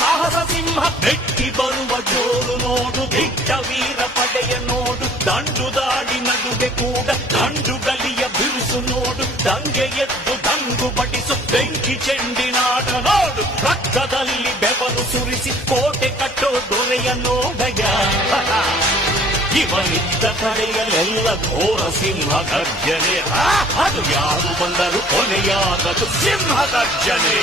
ಸಾಹಸ ಸಿಂಹ ಬೆಟ್ಟಿ ಬರುವ ಜೋರು ನೋಡು, ದಿಟ್ಟ ವೀರ ಪಡೆಯ ನೋಡು, ದಂಡು ದಾಡಿ ನಡುವೆ ಕೂಡ ದಂಡುಗಲಿಯ ಬಿರುಸು ನೋಡು, ದಂಗೆ ಎದ್ದು ದಂಗು ಬಡಿಸು ಬೆಂಕಿ ಚೆಂಡಿನಾಡ ನೋಡು, ರಕ್ತದಲ್ಲಿ ಬೆವರು ಸುರಿಸಿ ಕೋಟೆ ಕಟ್ಟೋ ದೊರೆಯ ನೋಡಯ. ಇವನಿದ್ದ ಕಡೆಯಲ್ಲೆಲ್ಲ ಘೋರ ಸಿಂಹ ಗರ್ಜನೆ, ಅದು ಯಾರು ಬಂದರು ಕೊನೆಯಾಗದು ಸಿಂಹ ಗರ್ಜನೆ.